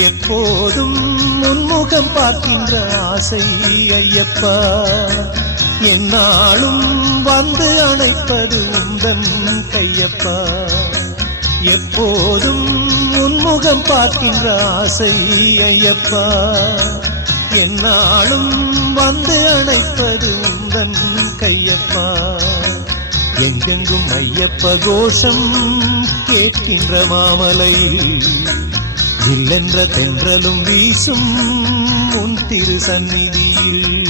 எப்போதும் முன்முகம் பார்க்கின்ற ஆசை ஐயப்பா, என்னாலும் வந்து அணைப்பது உந்தன் கையப்பா. எப்போதும் முன்முகம் பார்க்கின்ற ஆசை ஐயப்பா, என்னாலும் வந்து அணைப்பது உந்தன் கையப்பா. எங்கெங்கும் ஐயப்ப கோஷம் கேட்கின்ற மாமலையில் ஜில்லென்ற தென்றலும் வீசும் உன் திரு சந்நிதியில்